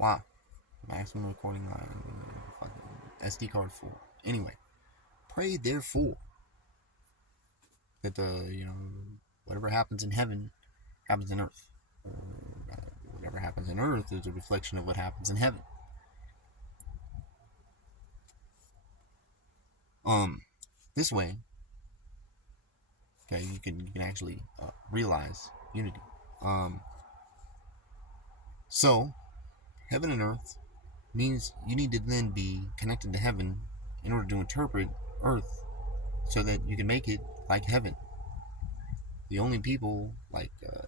Wow. Maximum recording line. Fucking SD card full. Anyway, pray therefore that whatever happens in heaven happens in earth. Whatever happens in earth is a reflection of what happens in heaven. This way, okay, you can actually realize unity. Um, so heaven and earth means you need to then be connected to heaven in order to interpret earth so that you can make it like heaven. The only people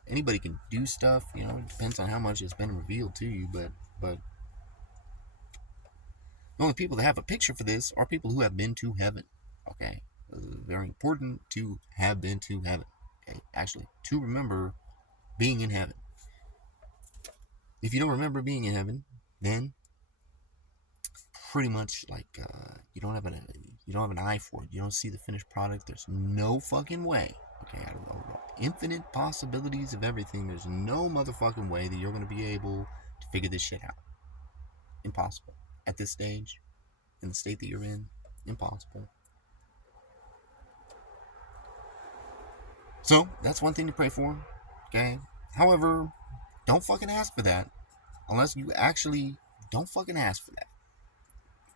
anybody can do stuff, it depends on how much it's been revealed to you, but the only people that have a picture for this are people who have been to heaven. Okay, it's very important to have been to heaven. Okay, actually, to remember being in heaven. If you don't remember being in heaven, then pretty much you don't have an eye for it. You don't see the finished product. There's no fucking way. Okay, out of the infinite possibilities of everything, there's no motherfucking way that you're gonna be able to figure this shit out. Impossible. At this stage, in the state that you're in, impossible. So that's one thing to pray for. Okay. However, don't fucking ask for that unless you actually don't fucking ask for that.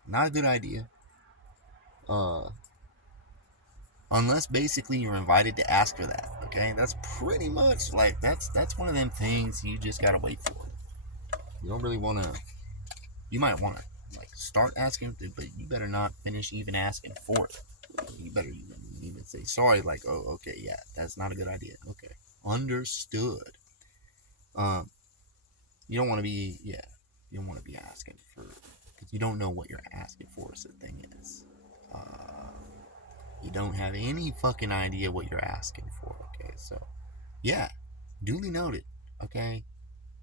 Not a good idea. Uh, unless basically you're invited to ask for that. Okay, that's pretty much that's one of them things you just gotta wait for. You don't really want to. You might want to start asking, but you better not finish even asking for it. You better even say sorry. Oh, okay, yeah, that's not a good idea. Okay, understood. Um, you don't want to be you don't want to be asking for because you don't know what you're asking for. So the thing is, you don't have any fucking idea what you're asking for. Okay, so yeah, duly noted. Okay,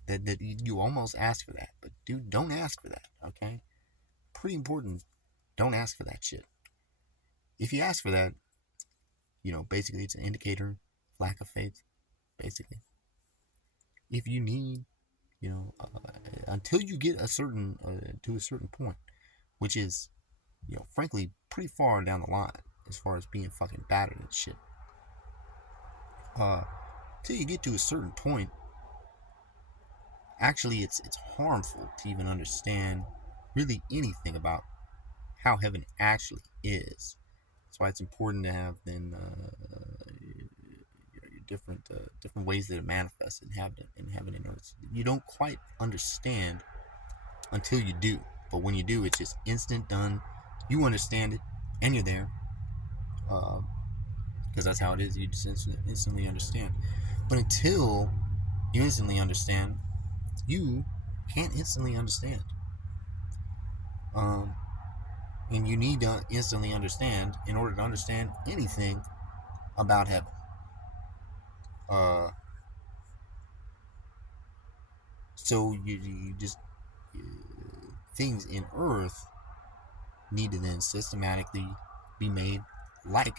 that you almost asked for that, but dude, don't ask for that. Okay, pretty important. Don't ask for that shit. If you ask for that, basically it's an indicator of lack of faith. Basically, if you need, until you get a certain to a certain point, which is, frankly, pretty far down the line as far as being fucking battered and shit. Till you get to a certain point, actually, it's harmful to even understand really anything about how heaven actually is. That's why it's important to have then different ways that it manifests in heaven and earth. You don't quite understand until you do, but when you do, it's just instant done. You understand it, and you're there, because that's how it is. You just instantly understand. But until you instantly understand, you can't instantly understand. Um, and you need to instantly understand in order to understand anything about heaven. Uh, so you just things in earth need to then systematically be made like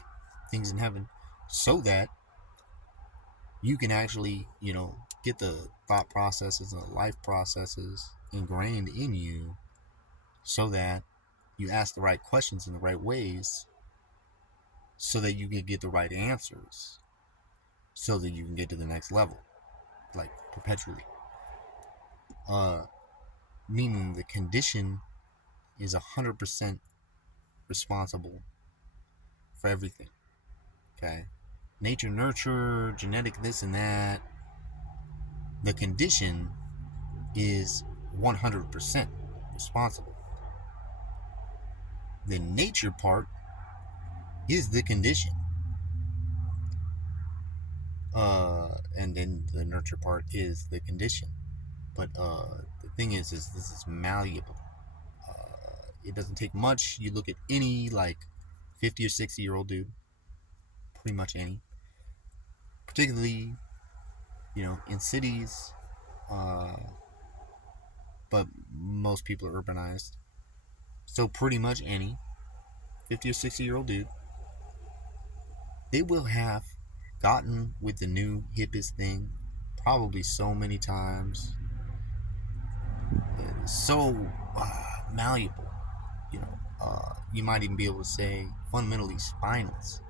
things in heaven, so that you can actually get the thought processes and the life processes ingrained in you, so that you ask the right questions in the right ways, so that you can get the right answers, so that you can get to the next level, like perpetually. Meaning the condition is 100% responsible for everything. Okay, nature, nurture, genetic, this and that. The condition is 100% responsible. The nature part is the condition. And then the nurture part is the condition. But the thing is this is malleable. It doesn't take much. You look at any 50 or 60-year-old dude, pretty much any, particularly in cities, uh, but most people are urbanized. So pretty much any 50 or 60-year-old dude, they will have gotten with the new hippest thing probably so many times. so malleable. You know, you might even be able to say fundamentally spineless.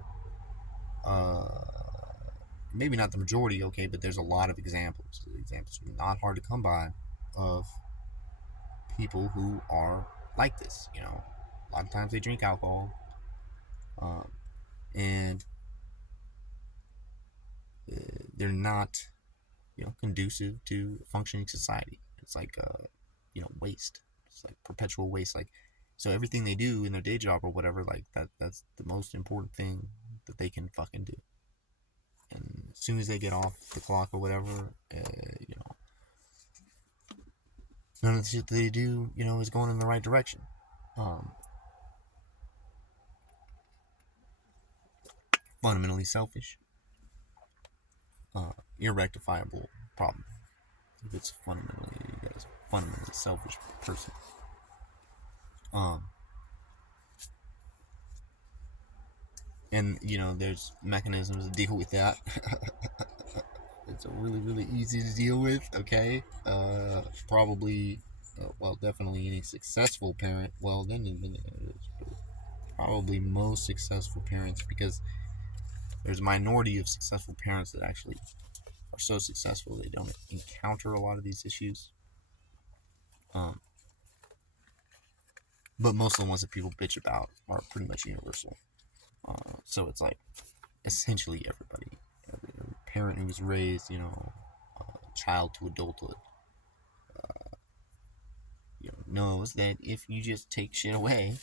Maybe not the majority, okay, but there's a lot of examples. Examples are not hard to come by of people who are like this. You know, a lot of times they drink alcohol, and they're not, conducive to functioning society. It's like, waste. It's like perpetual waste. Like, so everything they do in their day job or whatever, like that's the most important thing that they can fucking do. And as soon as they get off the clock or whatever, none of the shit that they do, is going in the right direction. Fundamentally selfish, irrectifiable problem. If it's fundamentally, you guys, fundamentally selfish person. And there's mechanisms to deal with that. It's really, really easy to deal with. Okay, probably, well, definitely any successful parent. Well, then probably most successful parents, because there's a minority of successful parents that actually are so successful they don't encounter a lot of these issues. But most of the ones that people bitch about are pretty much universal. So it's like essentially everybody, every parent who was raised, child to adulthood, knows that if you just take shit away,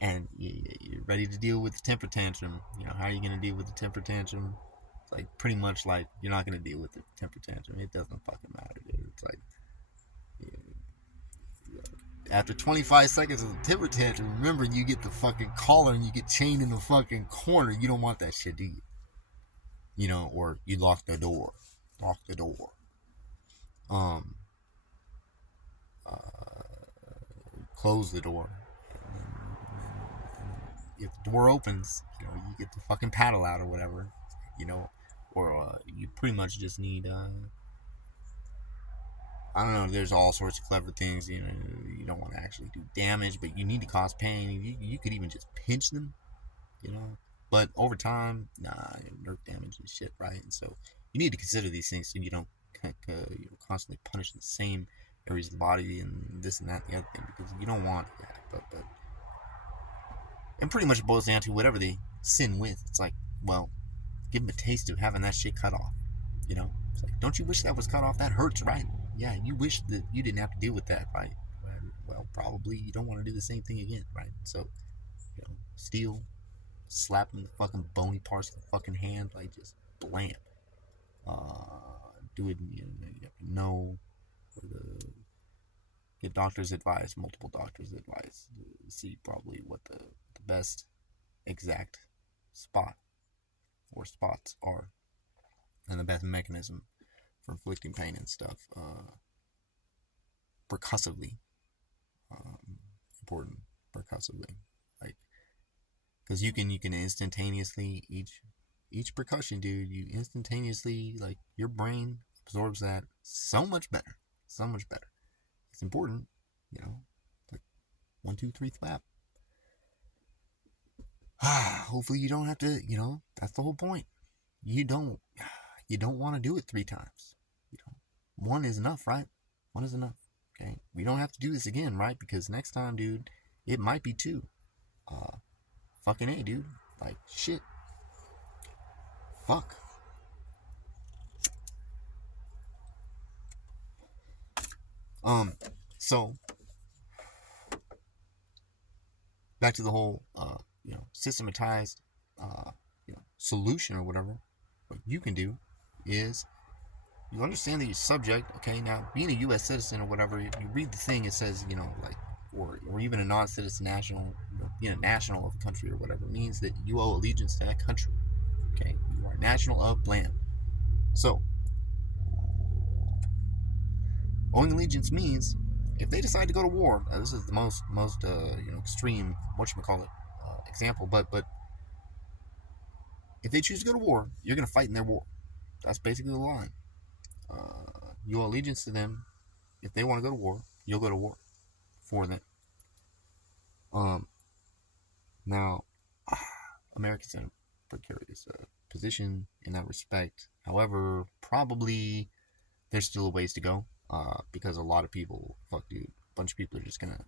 and you're ready to deal with the temper tantrum, how are you going to deal with the temper tantrum? It's like pretty much like you're not going to deal with the temper tantrum. It doesn't fucking matter, dude. It's like, after 25 seconds of the temper tantrum, remember, you get the fucking collar and you get chained in the fucking corner. You don't want that shit, do you? Or you lock the door. Lock the door. Close the door. If the door opens, you get the fucking paddle out or whatever, or you pretty much just need, I don't know, there's all sorts of clever things, you don't want to actually do damage, but you need to cause pain. You could even just pinch them, but over time, nerve damage and shit, right? And so you need to consider these things so you don't constantly punish the same areas of the body and this and that and the other thing, because you don't want that. But and pretty much it boils down to whatever they sin with. It's like, well, give them a taste of having that shit cut off. It's like, don't you wish that was cut off? That hurts, right? Yeah, you wish that you didn't have to deal with that, right? Well, probably you don't want to do the same thing again, right? So, steal, slap them in the fucking bony parts of the fucking hand, like just blam. Do it, you have to know, get doctor's advice, multiple doctors' advice, see probably what the best exact spot or spots are, and the best mechanism for inflicting pain and stuff, percussively, important, percussively, like, because you can instantaneously, each percussion, dude, you instantaneously, like, your brain absorbs that so much better. It's important, like 1, 2, 3 slap. Hopefully you don't have to, that's the whole point. You don't want to do it 3 times. 1 is enough, right? 1 is enough. Okay, we don't have to do this again, right? Because next time, dude, it might be 2. Fucking A, dude. Like, shit. Fuck. So back to the whole, systematized, solution or whatever. What you can do is, you understand that you're subject. Okay, now being a U.S. citizen or whatever, you read the thing. It says, like, or even a non-citizen national, being a national of a country or whatever, means that you owe allegiance to that country. Okay, you are national of bland. So, owing allegiance means if they decide to go to war, this is the most extreme example, but if they choose to go to war, you're gonna fight in their war. That's basically the line. You owe allegiance to them. If they want to go to war, you'll go to war for them. Um, Now, Americans in a precarious position in that respect. However, probably there's still a ways to go because a lot of people, fuck dude, a bunch of people are just gonna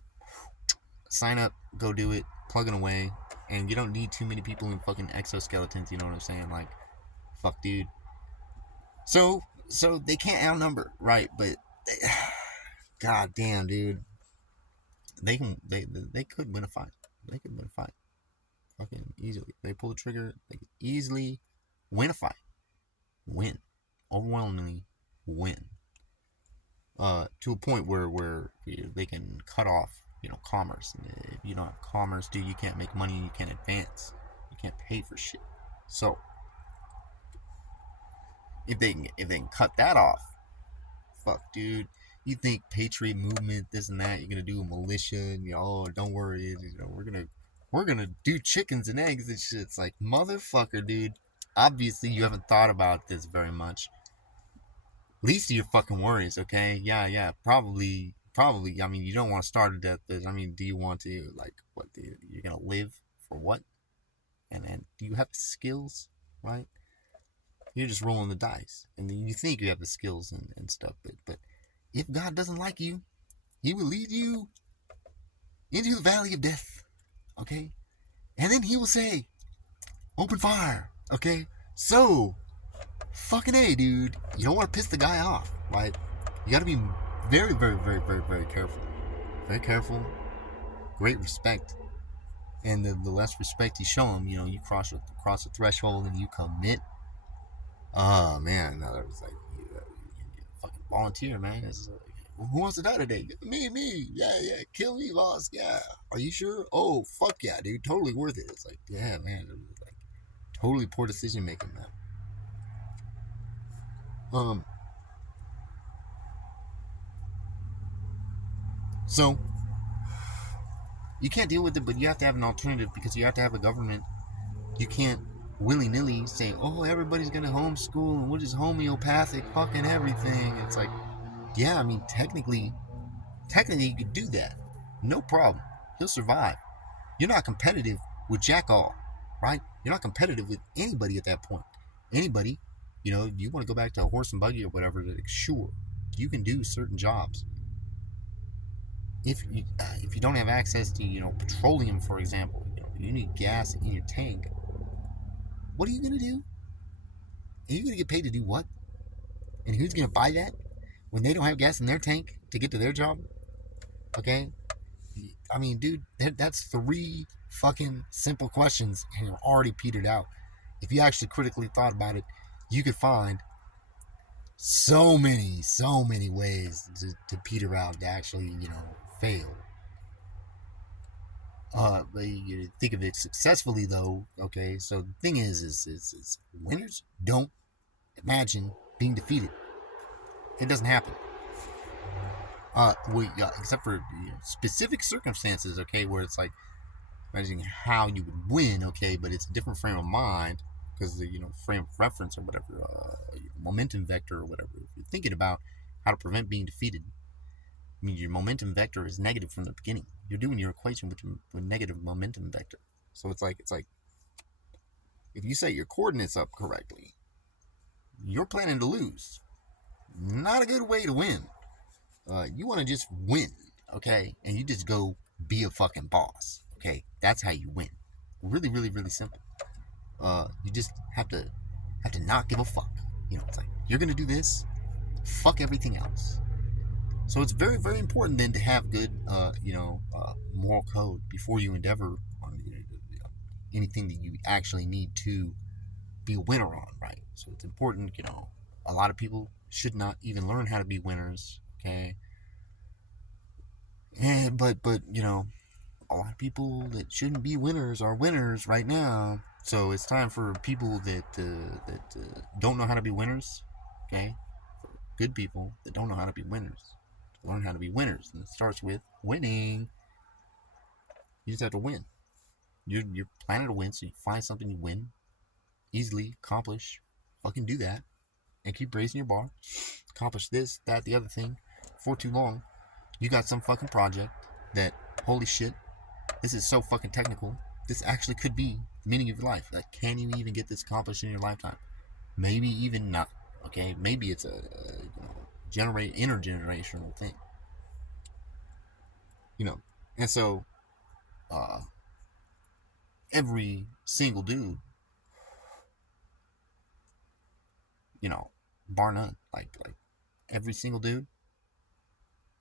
sign up, go do it, plug it away, and you don't need too many people in fucking exoskeletons. You know what I'm saying? Like, fuck dude. So they can't outnumber, right? But god damn, dude, they could win a fight. They could win a fight. Fucking easily. They pull the trigger, they could easily win a fight. Win. Overwhelmingly win. To a point where they can cut off, commerce. And if you don't have commerce, dude, you can't make money, you can't advance. You can't pay for shit. So if they can cut that off, fuck dude. You think patriot movement, this and that, you're gonna do a militia and don't worry, we're gonna do chickens and eggs and shit. It's like, motherfucker, dude. Obviously, you haven't thought about this very much. Least of your fucking worries, okay? Yeah, probably. I mean, you don't want to start a death wish. I mean, do you want to, like, what? You're gonna live for what? And then, do you have the skills, right? You're just rolling the dice, and then you think you have the skills and stuff, but if God doesn't like you, He will lead you into the valley of death, okay? And then He will say, open fire, okay? So, fucking A, dude. You don't want to piss the guy off, right? You got to be very, very, very, very, very careful. Very careful. Great respect. And the less respect you show him, you cross the threshold and you commit. Oh, man. No, that was like, you fucking volunteer, man. It's like, who wants to die today? Me. Yeah. Kill me, boss. Yeah. Are you sure? Oh, fuck yeah, dude. Totally worth it. It's like, yeah, man. It was like totally poor decision making, man. So you can't deal with it, but you have to have an alternative because you have to have a government. You can't willy-nilly say, oh, everybody's gonna homeschool and we're just homeopathic fucking everything. It's like, yeah, I mean, technically you could do that. No problem. He'll survive. You're not competitive with Jack All, right? You're not competitive with anybody at that point. Anybody, you want to go back to a horse and buggy or whatever, sure, you can do certain jobs. If you don't have access to petroleum, for example, you need gas in your tank. What are you gonna do? Are you gonna get paid to do what? And who's gonna buy that when they don't have gas in their tank to get to their job? Okay, I mean, dude, that's 3 fucking simple questions, and you're already petered out. If you actually critically thought about it, you could find so many ways to peter out, to actually fail. But you think of it successfully though. Okay, so the thing is winners don't imagine being defeated. It doesn't happen. Except for specific circumstances. Okay, where it's like imagining how you would win. Okay, but it's a different frame of mind because the frame of reference or whatever, momentum vector or whatever. If you're thinking about how to prevent being defeated, I mean, your momentum vector is negative from the beginning. You're doing your equation with negative momentum vector. So it's like if you set your coordinates up correctly, you're planning to lose. Not a good way to win. You want to just win, okay? And you just go be a fucking boss, okay? That's how you win. Really, really, really simple. You just have to not give a fuck. It's like, you're gonna do this, fuck everything else. So it's very, very important then to have good, moral code before you endeavor on anything that you actually need to be a winner on, right? So it's important, a lot of people should not even learn how to be winners, okay? But a lot of people that shouldn't be winners are winners right now. So it's time for people that don't know how to be winners, okay? For good people that don't know how to be winners. Learn how to be winners, and it starts with winning. You just have to win. You're planning to win, so you find something you win easily, accomplish, fucking do that, and keep raising your bar. Accomplish this, that, the other thing before too long, you got some fucking project that, holy shit, this is so fucking technical. This actually could be the meaning of your life. Like, can you even get this accomplished in your lifetime? Maybe even not. Okay, maybe it's a intergenerational thing. And so every single dude, bar none, like every single dude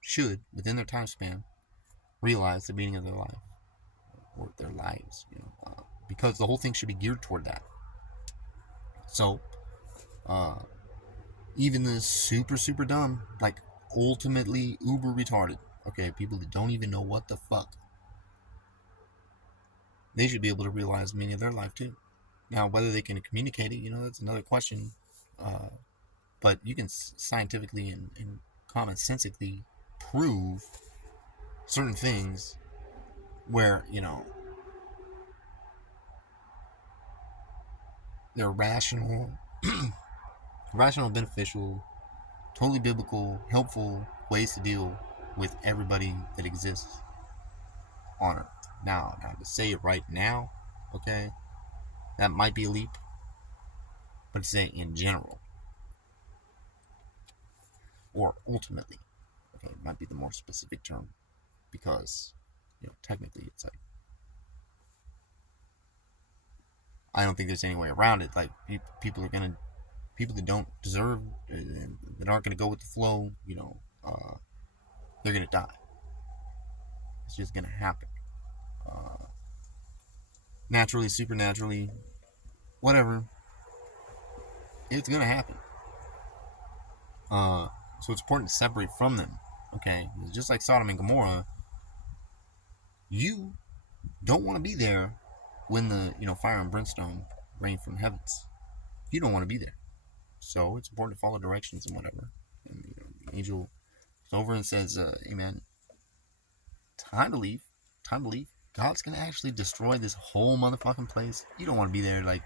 should, within their time span, realize the meaning of their life or their lives, because the whole thing should be geared toward that. So, even the super, super dumb, like ultimately uber retarded, okay, people that don't even know what the fuck, they should be able to realize the meaning of their life too. Now, whether they can communicate it, that's another question. But you can scientifically and commonsensically prove certain things where, they're rational, beneficial, totally biblical, helpful ways to deal with everybody that exists on Earth. Now, to say it right now, okay, that might be a leap, but to say it in general, or ultimately, okay, it might be the more specific term, because, technically it's like, I don't think there's any way around it. Like, people that don't deserve, that aren't gonna go with the flow, they're gonna die. It's just gonna happen. Naturally, supernaturally, whatever. It's gonna happen. So it's important to separate from them. Okay, it's just like Sodom and Gomorrah. You don't want to be there when the fire and brimstone rain from heavens. You don't want to be there. So it's important to follow directions and whatever. And the angel comes over and says, "Amen. Time to leave. Time to leave. God's gonna actually destroy this whole motherfucking place. You don't want to be there. Like,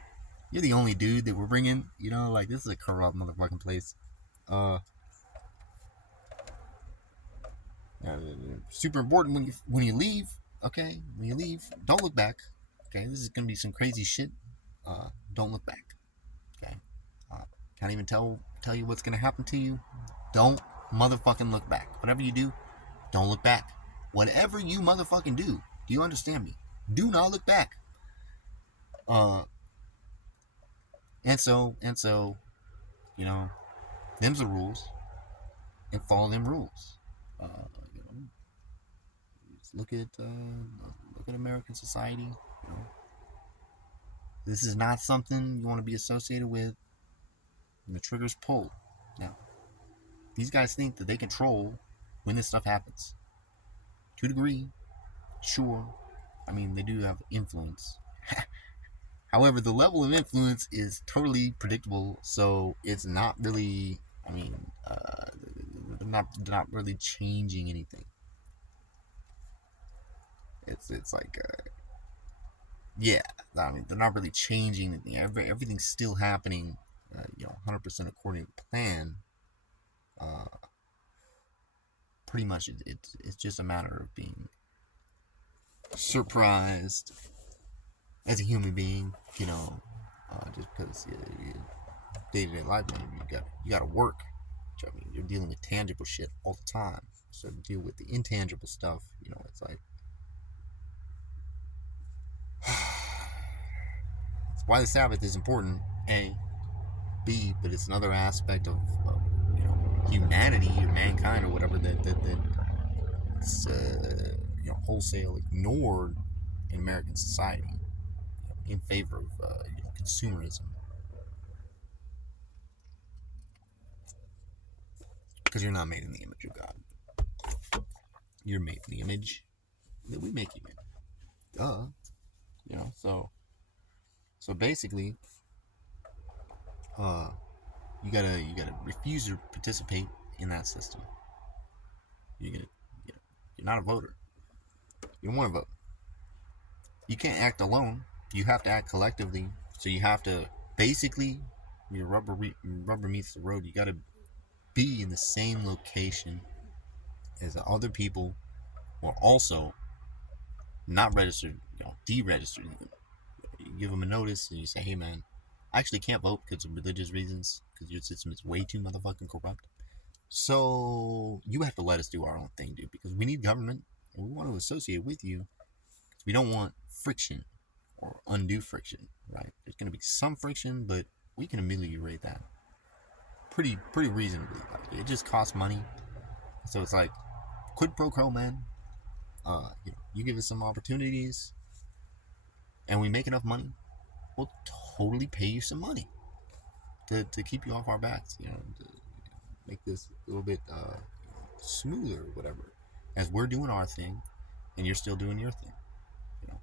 you're the only dude that we're bringing. Like, this is a corrupt motherfucking place. Super important when you leave. Okay, when you leave, don't look back. Okay, this is gonna be some crazy shit. Don't look back. Okay, can't even tell you what's gonna happen to you. Don't motherfucking look back. Whatever you do, don't look back. Whatever you motherfucking do you understand me? Do not look back. And so, them's the rules, and follow them rules. Look at American society. This is not something you want to be associated with. And the triggers pull. Now, these guys think that they control when this stuff happens. To a degree, sure. I mean, they do have influence. However, the level of influence is totally predictable, so it's not really. I mean, they're not really changing anything. It's like, yeah. I mean, they're not really changing anything. Everything's still happening, 100% according to plan. Pretty much, it's just a matter of being surprised as a human being, just because day-to-day life, man, you got to work. I mean, you're dealing with tangible shit all the time. So to deal with the intangible stuff, it's like, it's why the Sabbath is important. A, B, but it's another aspect of humanity or mankind or whatever that's wholesale ignored in American society in favor of consumerism. Because you're not made in the image of God. You're made in the image that we make you in. Duh. So basically, you gotta refuse to participate in that system. You're not a voter. You don't want to vote. You can't act alone. You have to act collectively. So you have to basically, your rubber meets the road. You gotta be in the same location is that other people will also not registered, deregistered even. You give them a notice and you say, hey man, I actually can't vote because of religious reasons, because your system is way too motherfucking corrupt. So you have to let us do our own thing, dude, because we need government and we want to associate with you. We don't want friction or undue friction, right? There's going to be some friction, but we can ameliorate that pretty reasonably. Like, it just costs money, so it's like quid pro quo, man. You give us some opportunities, and we make enough money, we'll totally pay you some money to keep you off our backs. To make this a little bit smoother or whatever, as we're doing our thing, and you're still doing your thing. You know,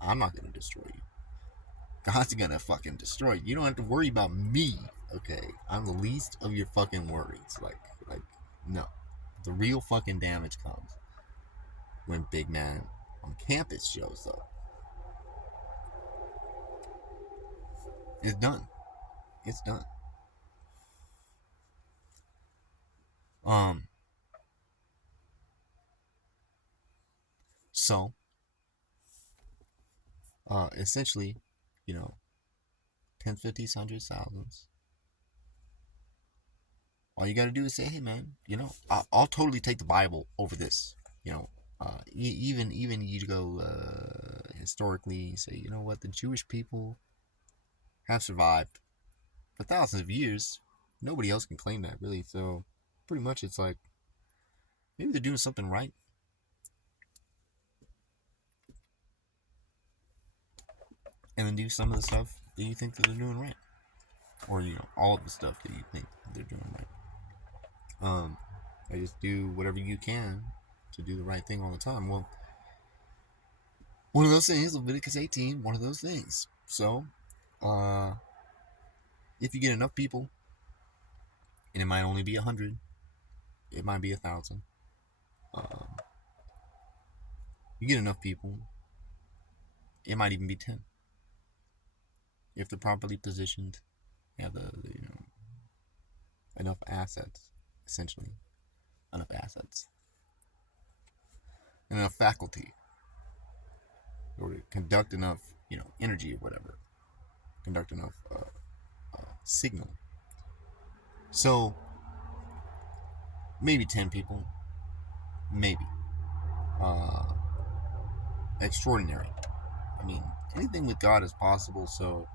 I'm not gonna destroy you. God's gonna fucking destroy you. You don't have to worry about me, okay? I'm the least of your fucking worries. Like, no. The real fucking damage comes when Big Man on campus shows up. It's done. It's done. Um. So, essentially, you know, tens, fifties, hundreds, thousands. All you got to do is say, "Hey, man, I'll totally take the Bible over this." Even you go historically, say, you know what, the Jewish people have survived for thousands of years. Nobody else can claim that, really. So, pretty much, it's like maybe they're doing something right, and then do some of the stuff that you think that they're doing right, or all of the stuff that you think they're doing right. I just do whatever you can to do the right thing all the time. Well, one of those things, Leviticus 18, one of those things. So, if you get enough people, and it might only be 100, it might be 1,000. You get enough people, it might even be 10. If they're properly positioned, you have enough assets, essentially, enough assets, and enough faculty, or to conduct enough, energy or whatever, conduct enough signal. So maybe 10 people, maybe. Extraordinary. I mean, anything with God is possible. So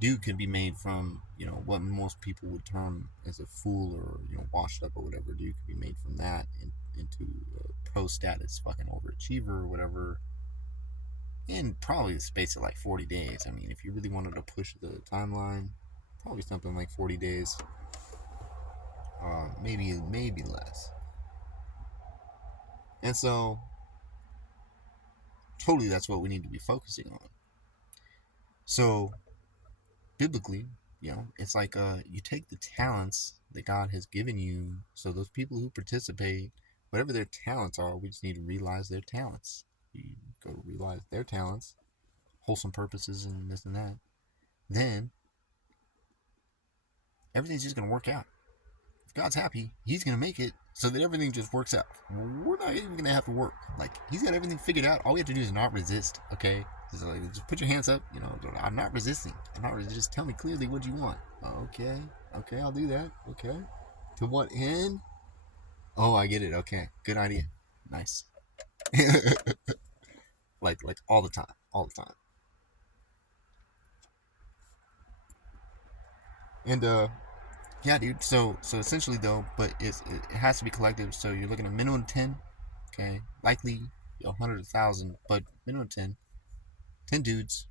dude can be made from what most people would term as a fool, or washed up or whatever. Dude could be made from that into a pro status fucking overachiever or whatever, in probably the space of like 40 days. I mean, if you really wanted to push the timeline, probably something like 40 days, maybe less. And so totally, that's what we need to be focusing on. So biblically, it's like you take the talents that God has given you. So those people who participate, whatever their talents are, we just need to realize their talents. You go to realize their talents, wholesome purposes, and this and that. Then everything's just gonna work out. If God's happy, He's gonna make it so that everything just works out. We're not even gonna have to work. Like, He's got everything figured out. All we have to do is not resist. Okay, just put your hands up. I'm not resisting. I'm not resisting. Just tell me clearly what you want. Okay, I'll do that. Okay, to what end? Oh, I get it. Okay, good idea. Nice. like all the time, all the time. And yeah, dude. So essentially though, but it has to be collective. So you're looking at minimum 10. Okay, likely 100, 1,000, but minimum 10. 10 dudes.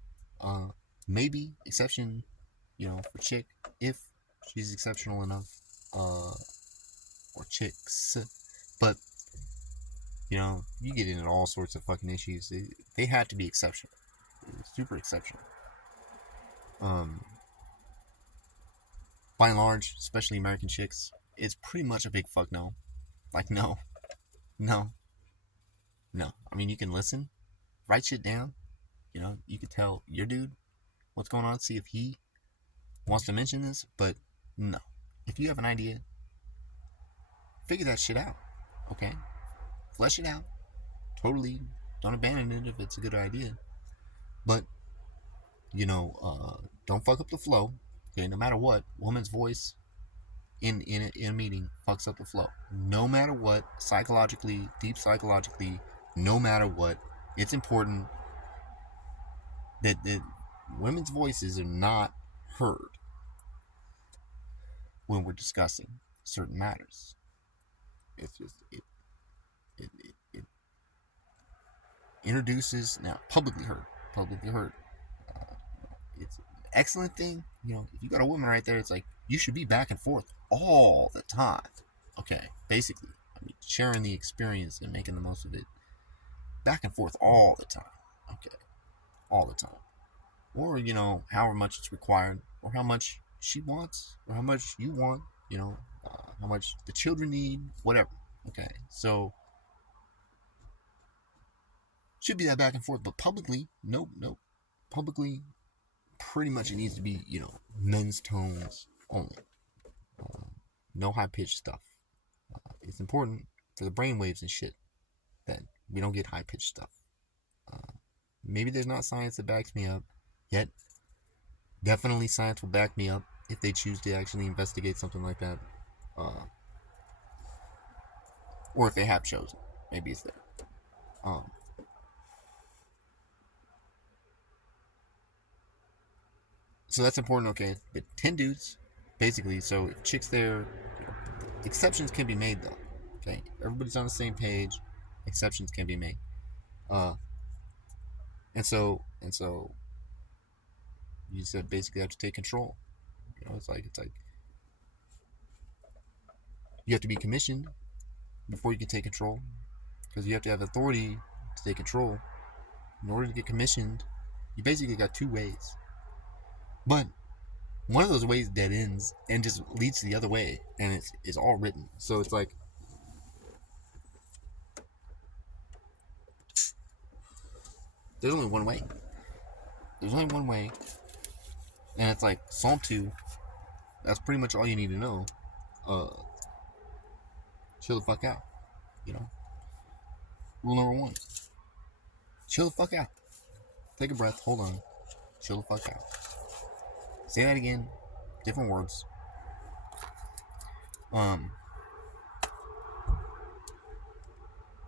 Maybe exception, for chick, if she's exceptional enough. Or chicks. But you get into all sorts of fucking issues. They have to be exceptional, super exceptional. By and large, especially American chicks, it's pretty much a big fuck no. Like, no, no, no. I mean, you can listen, write shit down. You could tell your dude what's going on, see if he wants to mention this. But no, if you have an idea, figure that shit out. Okay? Flesh it out. Totally don't abandon it if it's a good idea. But, don't fuck up the flow. Okay, no matter what, woman's voice in a meeting fucks up the flow. No matter what, psychologically, deep psychologically, no matter what, it's important that women's voices are not heard when we're discussing certain matters. It's just it introduces now publicly heard. It's an excellent thing. If you got a woman right there, it's like you should be back and forth all the time. Okay, basically, sharing the experience and making the most of it, back and forth all the time. Okay, all the time. Or however much it's required, or how much she wants, or how much you want. How much the children need, whatever. Okay, so should be that back and forth, but publicly, nope. Publicly, pretty much it needs to be men's tones only. No high pitched stuff. It's important for the brainwaves and shit that we don't get high pitched stuff. Maybe there's not science that backs me up yet. Definitely science will back me up if they choose to actually investigate something like that. Or if they have chosen. Maybe it's there. So that's important, okay? But 10 dudes, basically, so if chicks there, exceptions can be made though. Okay? Everybody's on the same page. Exceptions can be made. And so you said basically have to take control. It's like you have to be commissioned before you can take control, because you have to have authority to take control. In order to get commissioned, you basically got two ways, but one of those ways dead ends and just leads to the other way, and it's all written. So it's like there's only one way. There's only one way, and it's like Psalm 2. That's pretty much all you need to know. Chill the fuck out. Rule number 1: chill the fuck out. Take a breath. Hold on. Chill the fuck out. Say that again. Different words.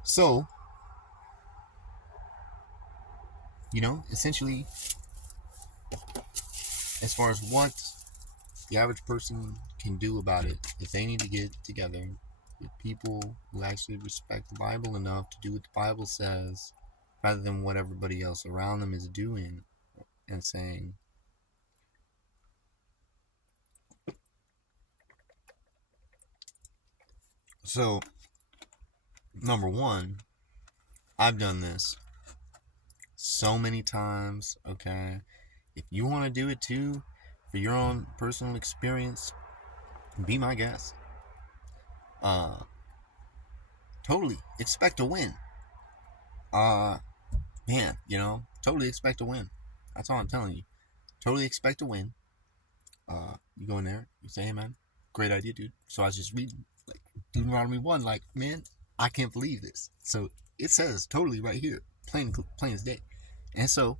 So, essentially, as far as what the average person can do about it, if they need to get together with people who actually respect the Bible enough to do what the Bible says, rather than what everybody else around them is doing and saying. So, number 1, I've done this so many times, okay? If you want to do it too, for your own personal experience, be my guest. Totally expect to win. Man, totally expect to win. That's all I'm telling you. Totally expect to win. You go in there, you say, hey man, great idea, dude. So I was just reading, like, Deuteronomy 1, like, man, I can't believe this. So it says totally right here, plain as day. And so,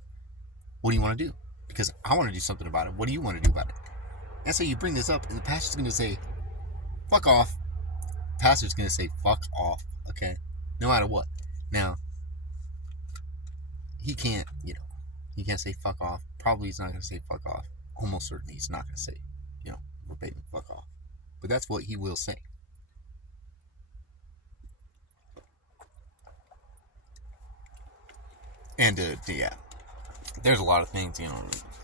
what do you want to do? Because I want to do something about it. What do you want to do about it? And so you bring this up, and the pastor's going to say, fuck off. Pastor's going to say, fuck off, okay? No matter what. Now, he can't, he can't say fuck off. Probably he's not going to say fuck off. Almost certainly he's not going to say, verbatim fuck off. But that's what he will say. And, yeah. There's a lot of things,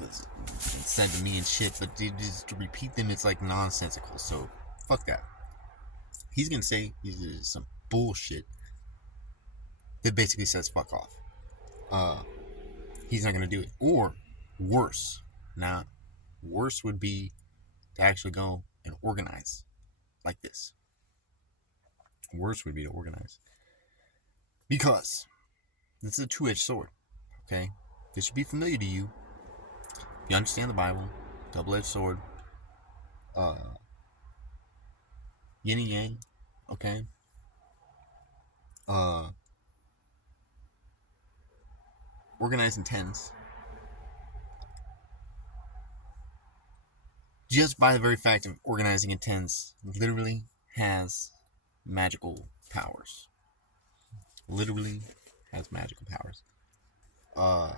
that's said to me and shit, but just to repeat them, it's like nonsensical. So, fuck that. He's going to say some bullshit that basically says fuck off. He's not going to do it. Or, worse. Now, worse would be to actually go and organize like this. Worse would be to organize. Because this is a two-edged sword, okay? This should be familiar to you. You understand the Bible. Double-edged sword. Yin and yang, okay? uh, organizing tens, just by the very fact of organizing in tens, literally has magical powers. Literally has magical powers. Uh,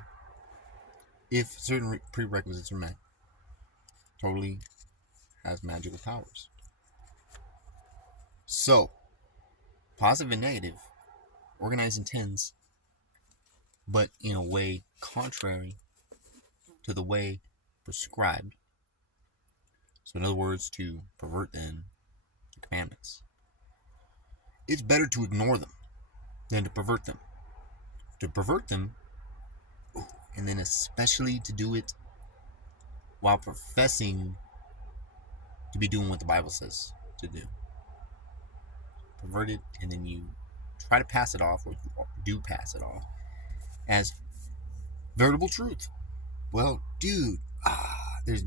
if certain prerequisites are met, totally has magical powers. So, positive and negative, organizing tens, but in a way contrary to the way prescribed. So, in other words, to pervert then the commandments. It's better to ignore them than to pervert them. To pervert them, and then especially to do it while professing to be doing what the Bible says to do. Pervert it, and then you try to pass it off, or you do pass it off, as veritable truth. Well, dude, there's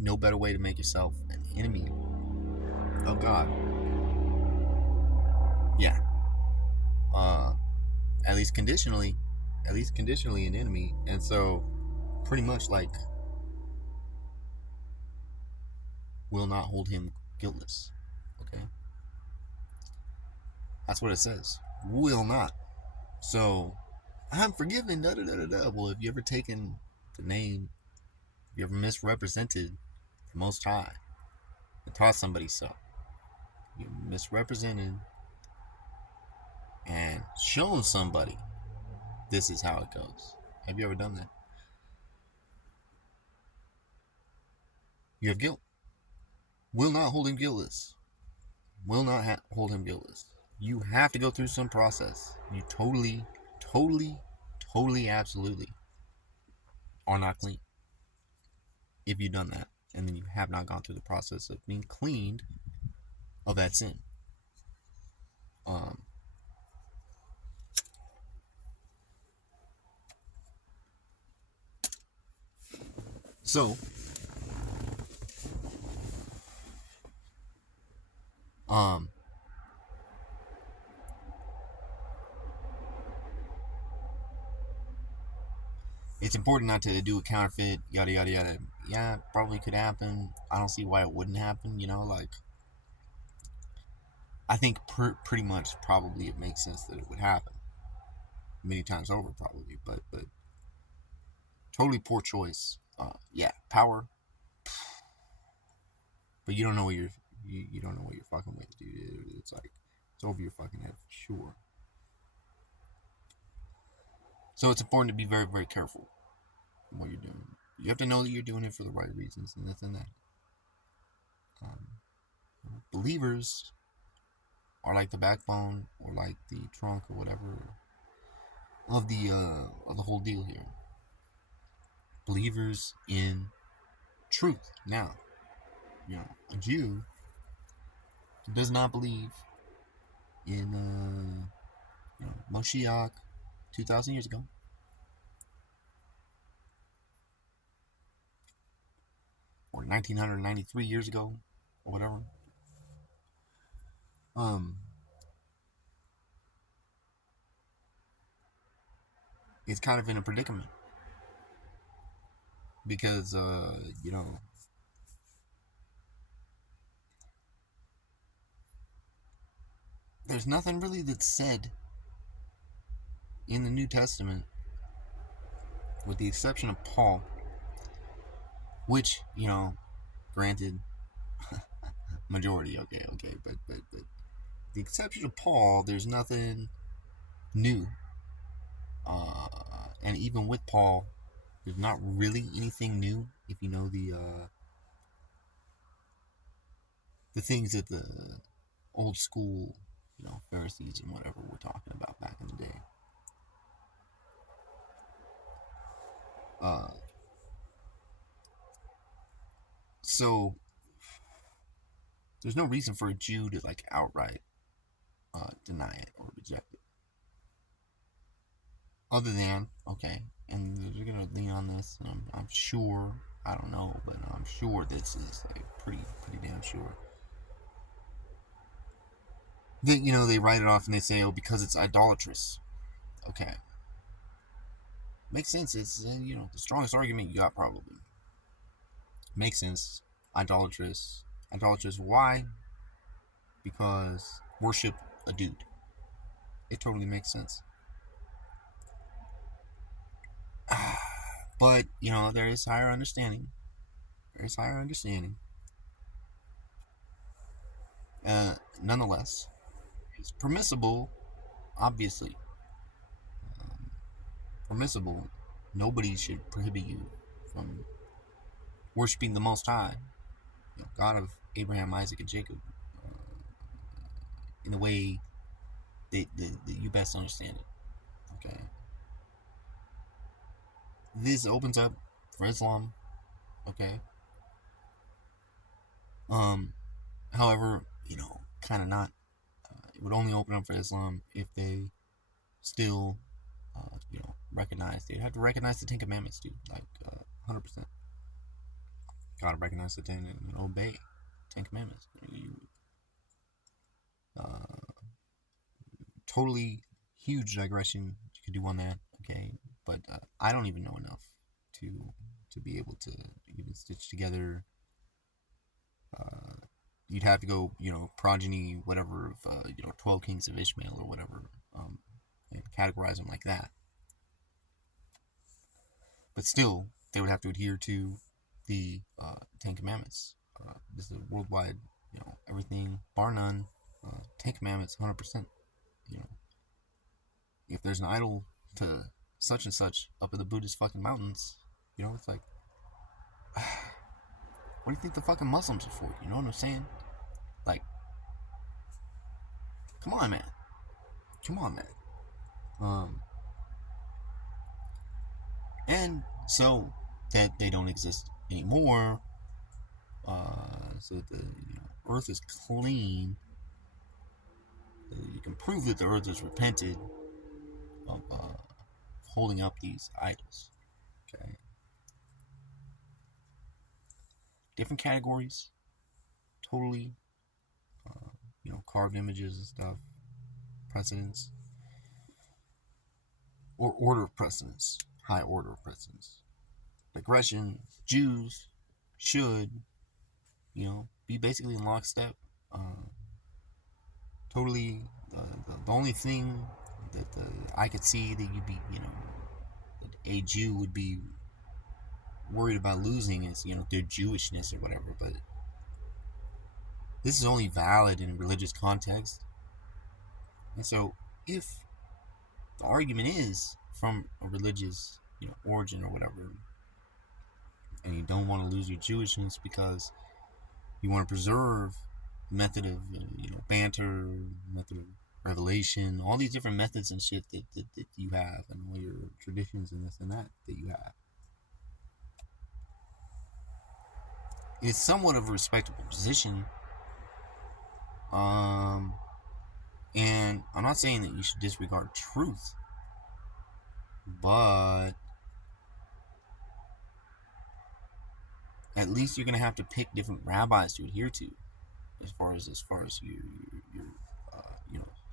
no better way to make yourself an enemy of God. Yeah. At least conditionally an enemy. And so pretty much like will not hold him guiltless. Okay? That's what it says. Will not. So I'm forgiven, da da da da da. Well, have you ever taken the name, have you ever misrepresented the Most High and taught somebody so? You misrepresented and shown somebody this is how it goes. Have you ever done that? You have guilt. Will not hold him guiltless. Will not hold him guiltless. You have to go through some process. You totally, absolutely are not clean if you've done that, and then you have not gone through the process of being cleaned of that sin. Um, so, it's important not to do a counterfeit, yada yada yada. Yeah, probably could happen. I don't see why it wouldn't happen. You know, like I think pretty much probably it makes sense that it would happen many times over, probably. But totally poor choice. Yeah, power, but you don't know what you don't know what you're fucking with, dude. It's like it's over your fucking head for sure. So it's important to be very careful what you're doing. You have to know that you're doing it for the right reasons, and that's in that. Believers are like the backbone or like the trunk or whatever of the whole deal here. Believers in truth. Now, you know, a Jew does not believe in Moshiach 2,000 years ago, or 1993 years ago, or whatever. It's kind of in a predicament because there's nothing really that's said in the New Testament, with the exception of Paul, which granted, majority, okay, but the exception of Paul, there's nothing new, and even with Paul, there's not really anything new if you know the things that the old school, Pharisees and whatever were talking about back in the day. So there's no reason for a Jew to like outright deny it or reject it, other than and they're gonna lean on this, and I'm sure, I don't know, but I'm sure this is like pretty damn sure. they write it off and they say, oh, because it's idolatrous. Okay, makes sense. It's the strongest argument you got probably. Makes sense. Idolatrous. Idolatrous. Why? Because worship a dude. It totally makes sense. But there is higher understanding. There is higher understanding. Nonetheless, it's permissible. Obviously, permissible. Nobody should prohibit you from worshiping the Most High, God of Abraham, Isaac, and Jacob, in the way that you best understand it. Okay. This opens up for Islam. Okay. However, kind of not. It would only open up for Islam if they still, recognize. They'd have to recognize the Ten Commandments, dude. Like, 100%. Gotta recognize the Ten and obey Ten Commandments. Totally huge digression you could do on that. Okay, but I don't even know enough to be able to even stitch together. You'd have to go, progeny, whatever, of 12 kings of Ishmael or whatever, and categorize them like that. But still, they would have to adhere to the Ten Commandments. This is a worldwide, everything, bar none, Ten Commandments, 100%. If there's an idol to such and such up in the Buddhist fucking mountains, it's like, what do you think the fucking Muslims are for? You know what I'm saying? Like, come on, man. Come on, man. And so that they don't exist anymore, so that the earth is clean. You can prove that the earth is repented of holding up these idols. Okay. Different categories, totally, carved images and stuff, precedence, or order of precedence, high order of precedence. Digression, Jews should, be basically in lockstep. Totally, the only thing that I could see that you'd be, that a Jew would be worried about losing is, their Jewishness or whatever. But this is only valid in a religious context. And so, if the argument is from a religious, origin or whatever, and you don't want to lose your Jewishness because you want to preserve method of, banter, method of revelation, all these different methods and shit that you have, and all your traditions and this and that you have. It's somewhat of a respectable position. And I'm not saying that you should disregard truth, but at least you're gonna have to pick different rabbis to adhere to, as far as your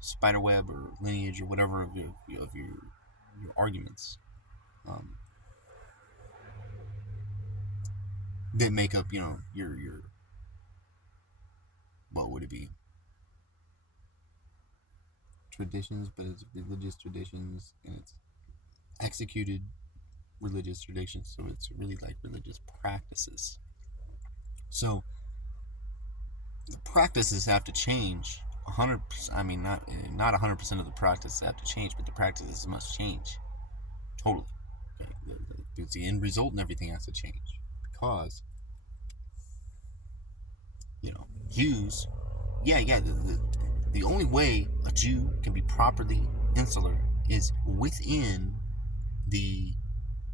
spider web or lineage or whatever of your arguments, that make up your what would it be, traditions, but it's religious traditions and it's executed religious traditions, so it's really like religious practices. So the practices have to change 100%. I mean, not 100% of the practices have to change, but the practices must change totally. Okay? The end result and everything has to change, because Jews, the only way a Jew can be properly insular is within the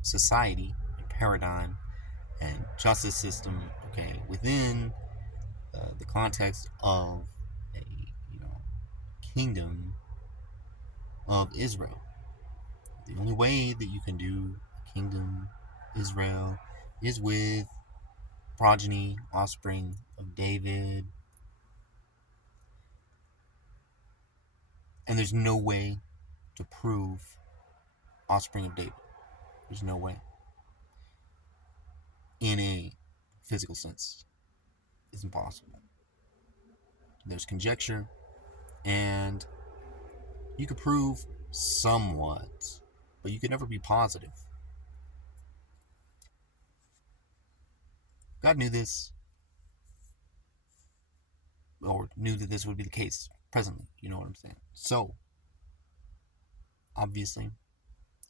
society and paradigm and justice system, okay, within the context of a kingdom of Israel. The only way that you can do kingdom Israel is with progeny, offspring of David, And there's no way to prove offspring of David. There's no way. In a physical sense, it's impossible. There's conjecture, and you could prove somewhat, but you could never be positive. God knew this, or knew that this would be the case presently. You know what I'm saying? So, obviously,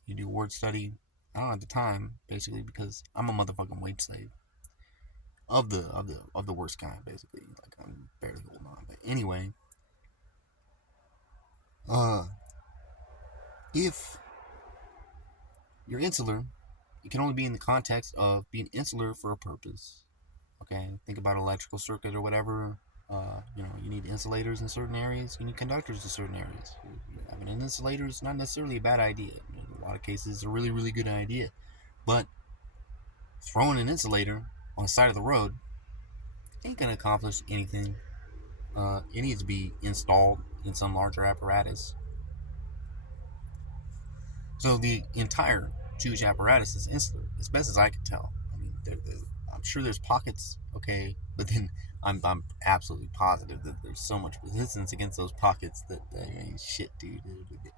you do word study. I don't have the time, basically, because I'm a motherfucking wage slave of the worst kind, basically. Like, I'm barely holding on. But anyway, if you're insular, it can only be in the context of being insular for a purpose. Okay, think about an electrical circuit or whatever. You need insulators in certain areas. You need conductors in certain areas. Having an insulator is not necessarily a bad idea. In a lot of cases, it's a really, really good idea. But throwing an insulator on the side of the road ain't gonna accomplish anything. It needs to be installed in some larger apparatus. So the entire Jewish apparatus is insular, as best as I can tell. I mean, I'm sure there's pockets, okay, but then I'm absolutely positive that there's so much resistance against those pockets that shit, dude.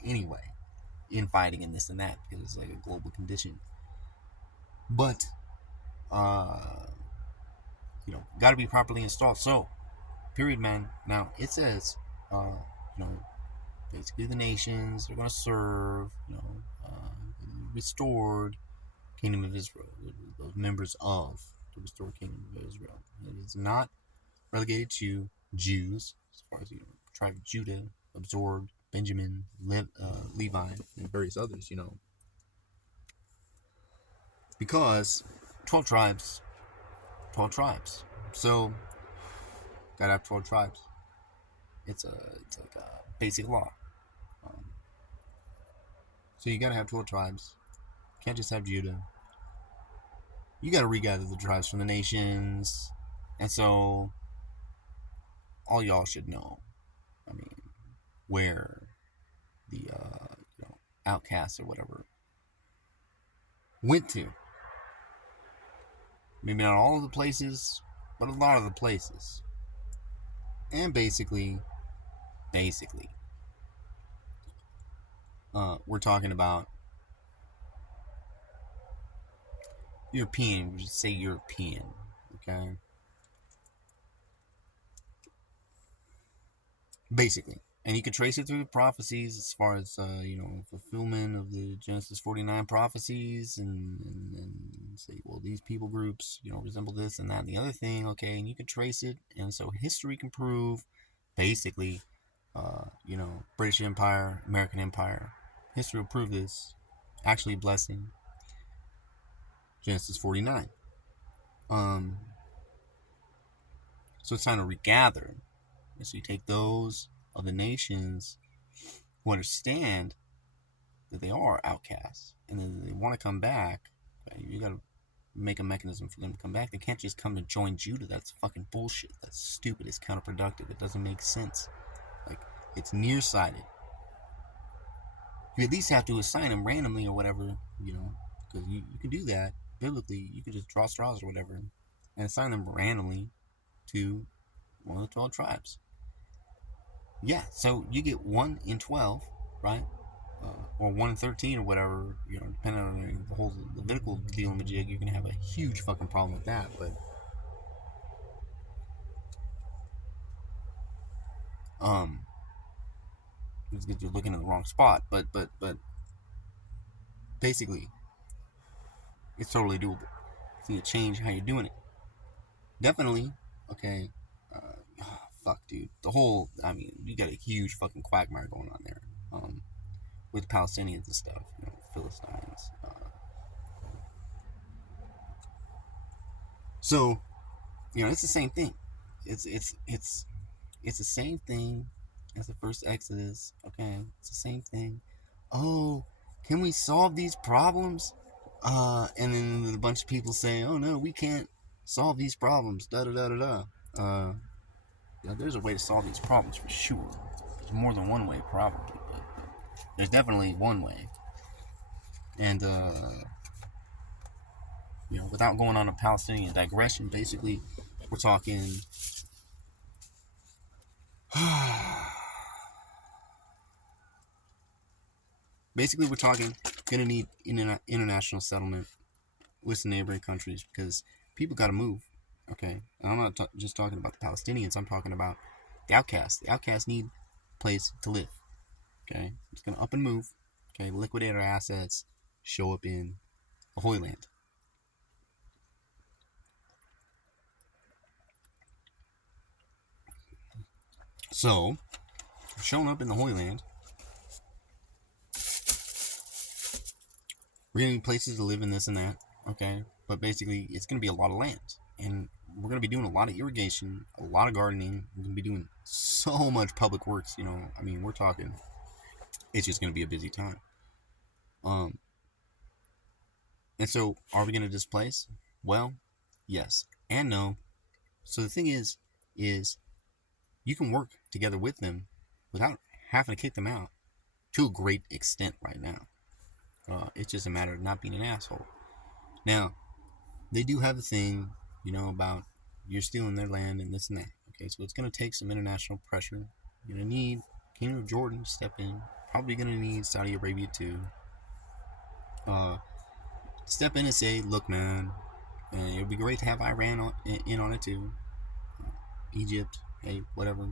Anyway, infighting and this and that because it's like a global condition. But got to be properly installed. So, period, man. Now it says, basically the nations they're going to serve, restored Kingdom of Israel, those members of the restored Kingdom of Israel. It is not relegated to Jews, as far as tribe of Judah, absorbed Benjamin, Levi, and various others. Because 12 tribes, 12 tribes. So gotta have 12 tribes. It's like a basic law. So you gotta have 12 tribes. Can't just have Judah. You gotta regather the tribes from the nations. And so all y'all should know, I mean, where the outcasts or whatever went to. Maybe not all of the places, but a lot of the places. And basically, we're talking about European. We just say European, okay? Basically. And you can trace it through the prophecies as far as, fulfillment of the Genesis 49 prophecies and say, well, these people groups, resemble this and that and the other thing, okay? And you can trace it. And so history can prove, basically, British Empire, American Empire. History will prove this. Actually blessing Genesis 49. So it's time to regather. And so you take those of the nations who understand that they are outcasts and then they want to come back. Okay? You got to make a mechanism for them to come back. They can't just come to join Judah. That's fucking bullshit. That's stupid. It's counterproductive. It doesn't make sense. Like, it's nearsighted. You at least have to assign them randomly or whatever, because you can do that biblically. You can just draw straws or whatever and assign them randomly to one of the 12 tribes. Yeah, so you get 1 in 12, right? Or 1 in 13 or whatever, depending on the whole Levitical deal-in-the-jig, you're going to have a huge fucking problem with that, but it's because you're looking in the wrong spot, but basically, it's totally doable. So you change how you're doing it. Definitely, okay, fuck, dude. You got a huge fucking quagmire going on there, with Palestinians and stuff, Philistines. So, it's the same thing. It's the same thing as the first Exodus. Okay, it's the same thing. Oh, can we solve these problems? And then a bunch of people say, "Oh no, we can't solve these problems." Da da da da da. There's a way to solve these problems for sure. There's more than one way, probably, but there's definitely one way. And without going on a Palestinian digression, basically, we're talking. Basically, we're talking gonna need international settlement with the neighboring countries because people got to move. Okay, and I'm not just talking about the Palestinians. I'm talking about the outcasts. The outcasts need a place to live. Okay, it's gonna up and move. Okay, liquidate our assets, show up in the Holy Land. So, showing up in the Holy Land, we're gonna need places to live in this and that. Okay, but basically, it's gonna be a lot of land, and we're gonna be doing a lot of irrigation, a lot of gardening. We're gonna be doing so much public works. I mean, we're talking. It's just gonna be a busy time. Um, and so, are we gonna displace? Well, yes and no. So the thing is you can work together with them without having to kick them out to a great extent right now. It's just a matter of not being an asshole. Now, they do have a thing, about you're stealing their land and this and that. Okay, so it's going to take some international pressure. You're going to need Kingdom of Jordan to step in. Probably going to need Saudi Arabia too. Step in and say, look, man, it would be great to have Iran in on it too. Egypt, hey, whatever.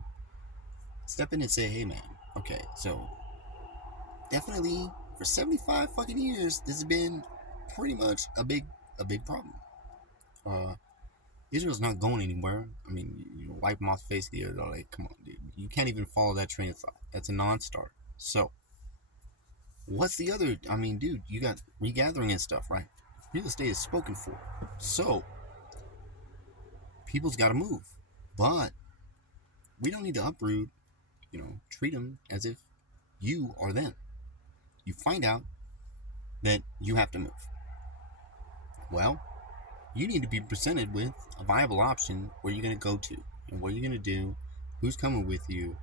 Step in and say, hey, man, okay, so definitely for 75 fucking years, this has been pretty much a big problem. Israel's not going anywhere. I mean, wipe them off the face of the earth. Like, come on, dude. You can't even follow that train of thought. That's a non-starter. So, what's the other? I mean, dude, you got regathering and stuff, right? Real estate is spoken for. So, people's got to move. But we don't need to uproot, treat them as if you are them. You find out that you have to move. Well, you need to be presented with a viable option where you're going to go to and what you're going to do, who's coming with you,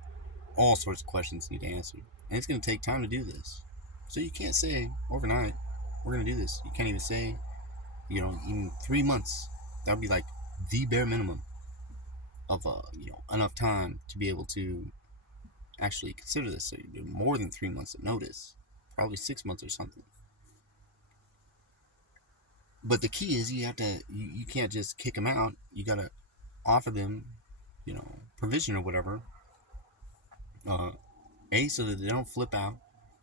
all sorts of questions need to answer. And it's going to take time to do this. So you can't say overnight, we're going to do this. You can't even say, even 3 months. That would be like the bare minimum of, enough time to be able to actually consider this. So you do more than 3 months of notice, probably 6 months or something. But the key is you can't just kick them out. You got to offer them, provision or whatever. So that they don't flip out,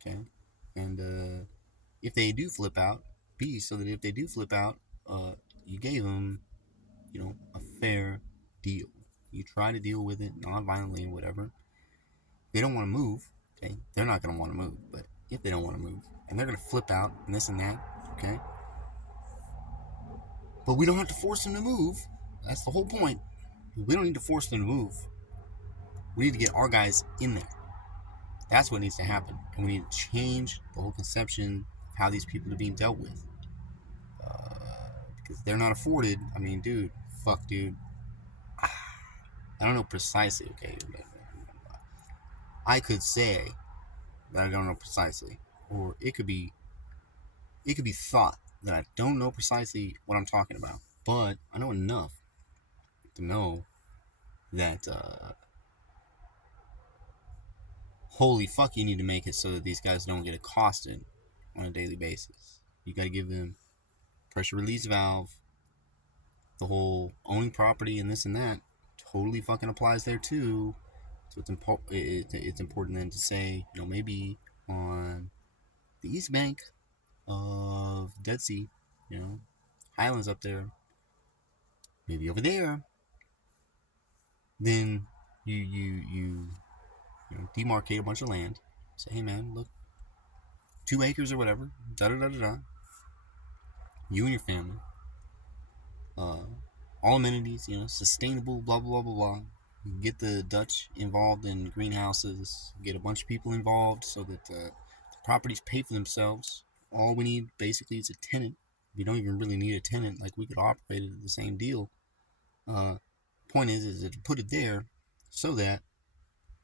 okay? And if they do flip out, B, so that if they do flip out, you gave them, a fair deal. You try to deal with it non-violently and whatever. They don't want to move, okay? They're not going to want to move, but if they don't want to move, and they're going to flip out and this and that, okay? But we don't have to force them to move. That's the whole point. We don't need to force them to move. We need to get our guys in there. That's what needs to happen. And we need to change the whole conception of how these people are being dealt with. Because they're not afforded. I mean, dude. I don't know precisely, okay? I could say that I don't know precisely. Or it could be thought that I don't know precisely what I'm talking about. But I know enough to know that holy fuck, you need to make it so that these guys don't get accosted on a daily basis. You got to give them pressure release valve. The whole owning property and this and that totally fucking applies there too. So it's important then to say, maybe on the east bank of Dead Sea, Highlands up there, maybe over there, then you demarcate a bunch of land. Say, hey man, look, 2 acres or whatever, da da da da da. You and your family, all amenities, sustainable, blah blah blah blah blah. Get the Dutch involved in greenhouses. Get a bunch of people involved so that the properties pay for themselves. All we need basically is a tenant. We don't even really need a tenant. Like, we could operate it at the same deal. Point is to put it there so that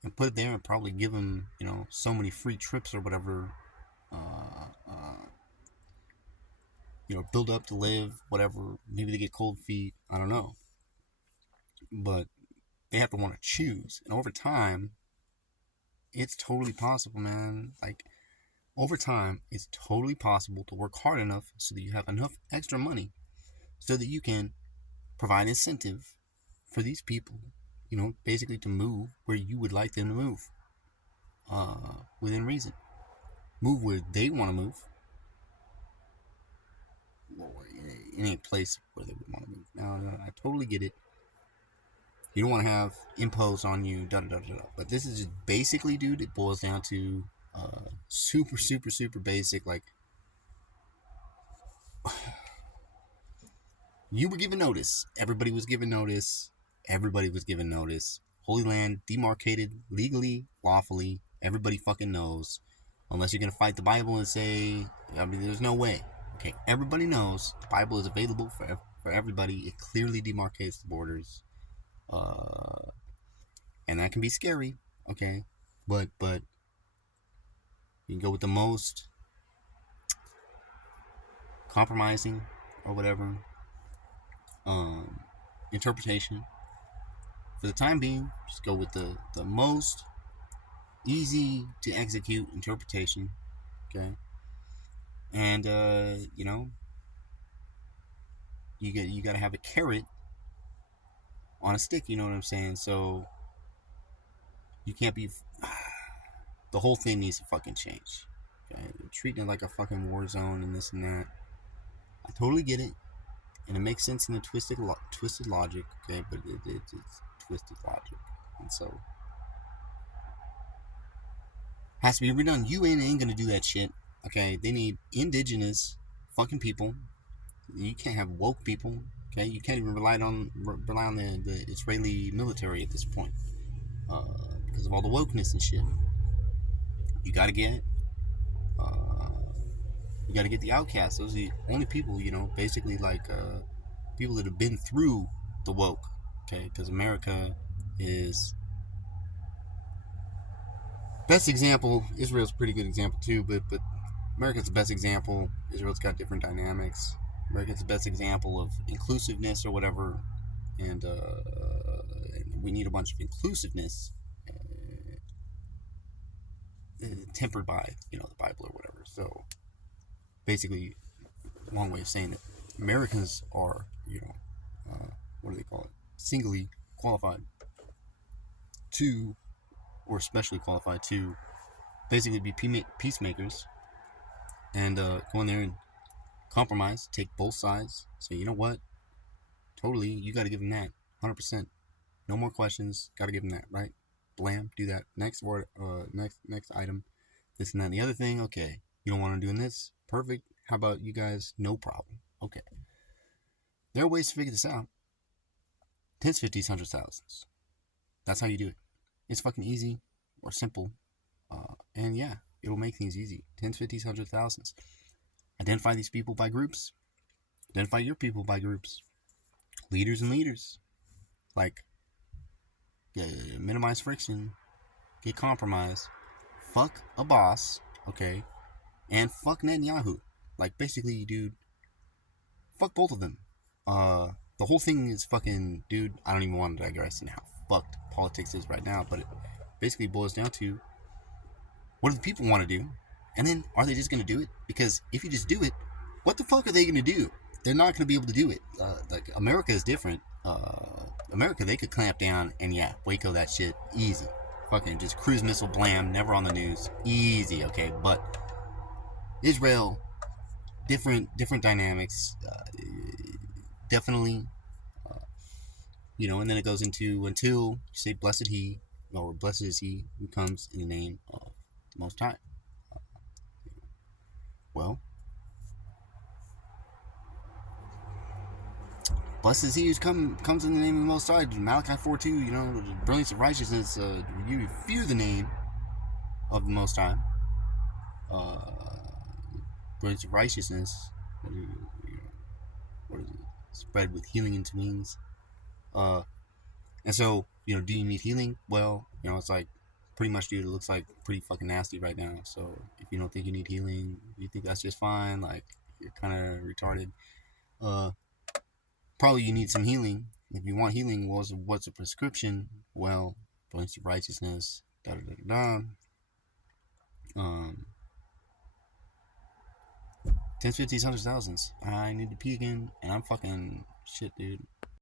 and put it there and probably give them, so many free trips or whatever. Uh, uh, build up to live, whatever. Maybe they get cold feet. I don't know. But they have to want to choose. And over time, it's totally possible, man. Like, over time, it's totally possible to work hard enough so that you have enough extra money so that you can provide incentive for these people, basically to move where you would like them to move, within reason. Move where they want to move, or in any place where they would want to move. Now, I totally get it. You don't want to have imposed on you, da da da da. But this is just basically, dude, it boils down to super, super, super basic. Like, you were given notice. Everybody was given notice. Everybody was given notice. Holy Land demarcated legally, lawfully. Everybody fucking knows. Unless you're going to fight the Bible and say, there's no way. Okay, everybody knows the Bible is available for everybody. It clearly demarcates the borders. And that can be scary, okay? But you can go with the most compromising or whatever interpretation. For the time being, just go with the most easy to execute interpretation, okay? And you got to have a carrot on a stick, you know what I'm saying? So you can't be the whole thing needs to fucking change. Okay? They're treating it like a fucking war zone and this and that. I totally get it, and it makes sense in the twisted logic, okay? But it's twisted logic, and so has to be redone. UN ain't gonna do that shit, okay? They need indigenous fucking people. You can't have woke people, okay? You can't even rely on the Israeli military at this point, because of all the wokeness and shit. You gotta get the outcasts. Those are the only people, basically like people that have been through the woke, okay? Because America is best example. Israel's a pretty good example too, but America's the best example. Israel's got different dynamics. America's the best example of inclusiveness or whatever, and we need a bunch of inclusiveness tempered by the Bible or whatever. So basically, long way of saying that Americans are what do they call it? Singly qualified to, or especially qualified to, basically be peacemakers and go in there and compromise, take both sides, say, you know what, totally, you got to give them that, 100%, no more questions, got to give them that, right? Blam, do that. Next word, next item, this and that. And the other thing, okay, you don't want to do this, perfect. How about you guys? No problem. Okay. There are ways to figure this out. Tens, fifties, hundreds, thousands. That's how you do it. It's fucking easy or simple, and yeah, it'll make things easy. Tens, fifties, hundreds, thousands. Identify these people by groups. Identify your people by groups. Leaders and leaders. Like, minimize friction. Get compromise. Fuck a boss, okay? And fuck Netanyahu. Like, basically, dude, fuck both of them. The whole thing is fucking, dude, I don't even want to digress in how fucked politics is right now, but it basically boils down to, what do the people want to do? And then, are they just going to do it? Because if you just do it, what the fuck are they going to do? They're not going to be able to do it. Like, America is different. America, they could clamp down and, yeah, Waco that shit, easy. Fucking just cruise missile blam, never on the news. Easy, okay? But Israel, different dynamics. Definitely, and then it goes into, until you say blessed he, or blessed is he who comes in the name of the Most High. Well, blessed is he who comes in the name of the Most High. Malachi 4:2, the brilliance of righteousness, you fear the name of the Most High. Brilliance of righteousness, what is it? Spread with healing into wings. And so, do you need healing? Well, it's like, pretty much, dude, it looks like pretty fucking nasty right now. So if you don't think you need healing, you think that's just fine, like you're kind of retarded. Uh, Probably you need some healing. If you want healing, what's a prescription? Well, points of righteousness. Da da da da. Um, tens, fifties, hundreds, thousands. I need to pee again, and I'm fucking shit, dude.